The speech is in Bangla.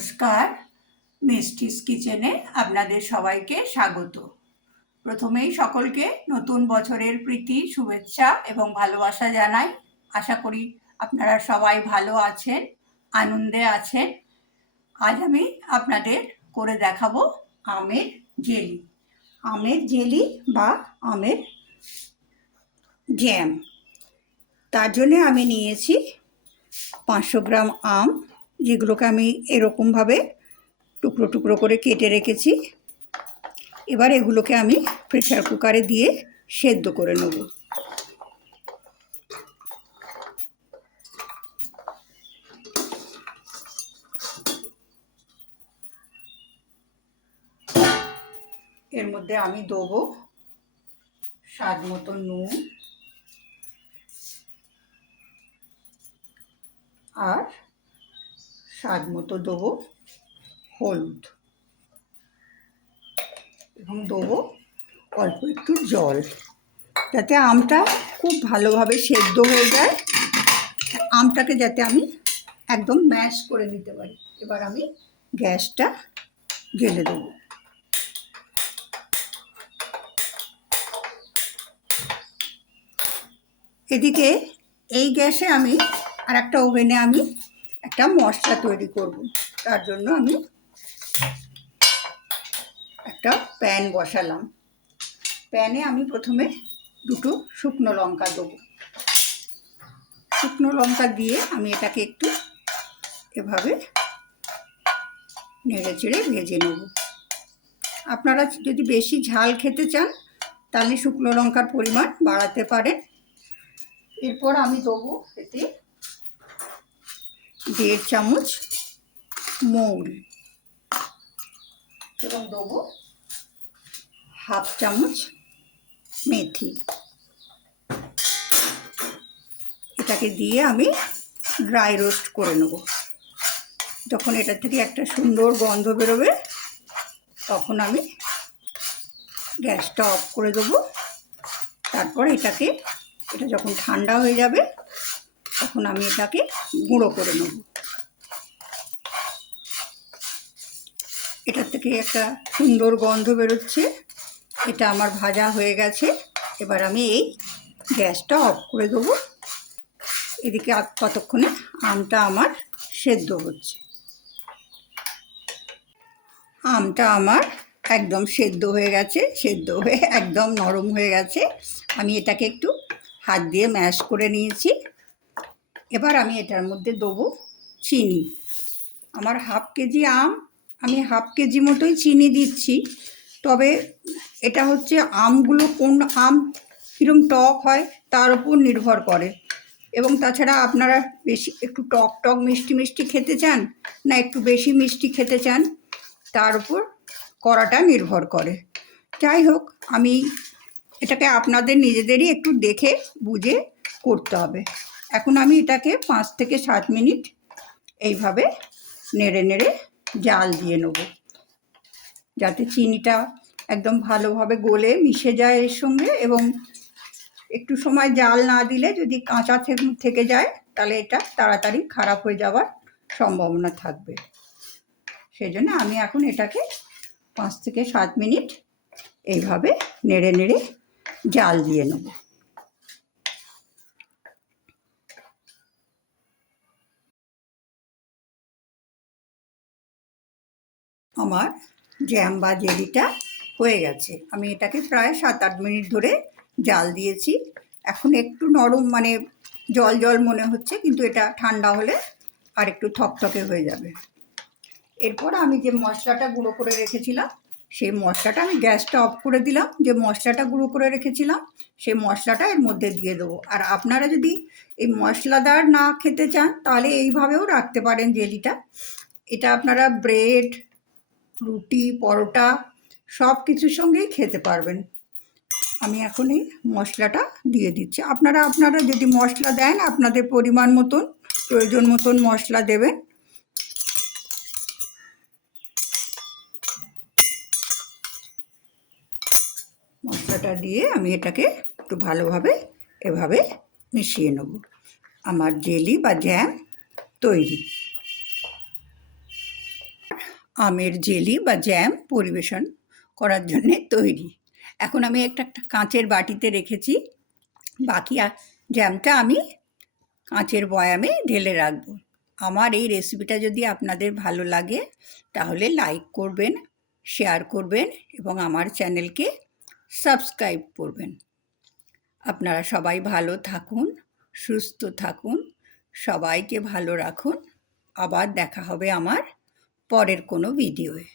নমস্কার, মিষ্টিস কিচেনে আপনাদের সবাইকে স্বাগত। প্রথমেই সকলকে নতুন বছরের প্রীতি, শুভেচ্ছা এবং ভালোবাসা জানাই। আশা করি আপনারা সবাই ভালো আছেন, আনন্দে আছেন। আজ আমি আপনাদের করে দেখাবো আমের জেলি। আমের জেলি বা আমের জ্যাম। তার জন্য আমি নিয়েছি 500 গ্রাম আম, যেগুলোকে আমি এরকমভাবে টুকরো টুকরো করে কেটে রেখেছি। এবার এগুলোকে আমি প্রেসার কুকারে দিয়ে সেদ্ধ করে নেব। এর মধ্যে আমি দেবো স্বাদ মতো নুন আর স্বাদ মতো দেবো হলুদ এবং দেবো অল্প একটু জল, যাতে আমটা খুব ভালোভাবে সেদ্ধ হয়ে যায়। আমটাকে যাতে আমি একদম ম্যাশ করে নিতে পারি। এবার আমি গ্যাসটা জ্বেলে দেবো। এদিকে এই গ্যাসে আমি আর একটা ওভেনে আমি একটা মশলা তৈরি করব। তার জন্য আমি একটা প্যান বসালাম। প্যানে আমি প্রথমে দুটো শুকনো লঙ্কা দেবো। শুকনো লঙ্কা দিয়ে আমি এটাকে একটু এভাবে নেড়ে চেড়ে ভেজে নেব। আপনারা যদি বেশি ঝাল খেতে চান তাহলে শুকনো লঙ্কার পরিমাণ বাড়াতে পারেন। এরপর আমি দেবো এতে 1.5 চামচ মৌরি এবং দেবো 1/2 চামচ মেথি। এটাকে দিয়ে আমি ড্রাই রোস্ট করে নেব। যখন এটা থেকে একটা সুন্দর গন্ধ বেরোবে তখন আমি গ্যাসটা অফ করে দেবো। তারপর এটা যখন ঠান্ডা হয়ে যাবে তখন আমি এটাকে গুঁড়ো করে নেব। এটার থেকে একটা সুন্দর গন্ধ বেরোচ্ছে। এটা আমার ভাজা হয়ে গেছে। এবার আমি এই গ্যাসটা অফ করে দেবো। এদিকে ততক্ষণে আমটা আমার সেদ্ধ হচ্ছে। আমটা আমার একদম সেদ্ধ হয়ে গেছে, সেদ্ধ হয়ে একদম নরম হয়ে গেছে। আমি এটাকে একটু হাত দিয়ে ম্যাশ করে নিয়েছি। এবার আমি এটার মধ্যে দেবো চিনি। আমার 1/2 কেজি আম, আমি 1/2 কেজি মতোই চিনি দিচ্ছি। তবে এটা হচ্ছে আমগুলো কোন আম কীরকম টক হয় তার উপর নির্ভর করে। এবং তাছাড়া আপনারা বেশি একটু টক টক মিষ্টি মিষ্টি খেতে চান না একটু বেশি মিষ্টি খেতে চান তার উপর করাটা নির্ভর করে। যাই হোক, আমি এটাকে আপনাদের নিজেদেরই একটু দেখে বুঝে করতে হবে। এখন আমি এটাকে 5 থেকে 7 মিনিট এইভাবে নেড়ে নেড়ে জাল দিয়ে নেব, যাতে চিনিটা একদম ভালোভাবে গলে মিশে যায় এর সঙ্গে। এবং একটু সময় জাল না দিলে যদি কাঁচা থেকে যায় তাহলে এটা তাড়াতাড়ি খারাপ হয়ে যাওয়ার সম্ভাবনা থাকবে। সেজন্য আমি এখন এটাকে 5 থেকে 7 মিনিট এইভাবে নেড়ে নেড়ে জাল দিয়ে নেব। আমার জ্যাম বা জেলিটা হয়ে গেছে। আমি এটাকে প্রায় 7-8 মিনিট ধরে জাল দিয়েছি। এখন একটু নরম, মানে জল জল মনে হচ্ছে, কিন্তু এটা ঠান্ডা হলে আর একটু থকথকে হয়ে যাবে। এরপর আমি যে মশলাটা গুঁড়ো করে রেখেছিলাম সেই মশলাটা আমি গ্যাসটা অফ করে দিলাম। যে মশলাটা গুঁড়ো করে রেখেছিলাম সেই মশলাটা এর মধ্যে দিয়ে দেবো। আর আপনারা যদি এই মশলাদার না খেতে চান তাহলে এইভাবেও রাখতে পারেন জেলিটা। এটা আপনারা ব্রেড, রুটি, পরোটা সব কিছুর সঙ্গেই খেতে পারবেন। আমি এখন এই মশলাটা দিয়ে দিচ্ছি। আপনারা যদি মশলা দেন আপনাদের পরিমাণ মতন, প্রয়োজন মতন মশলা দেবেন। মশলাটা দিয়ে আমি এটাকে একটু ভালোভাবে এভাবে মিশিয়ে নেব। আমার জেলি বা জ্যাম তৈরি। আমের জেলি বা জ্যাম পরিবেশন করার জন্যে তৈরি। এখন আমি একটা কাঁচের বাটিতে রেখেছি, বাকি জ্যামটা আমি কাঁচের বয়ামে ঢেলে রাখবো। আমার এই রেসিপিটা যদি আপনাদের ভালো লাগে তাহলে লাইক করবেন, শেয়ার করবেন এবং আমার চ্যানেলকে সাবস্ক্রাইব করবেন। আপনারা সবাই ভালো থাকুন, সুস্থ থাকুন, সবাইকে ভালো রাখুন। আবার দেখা হবে আমার পরের কোনো ভিডিওয়ে।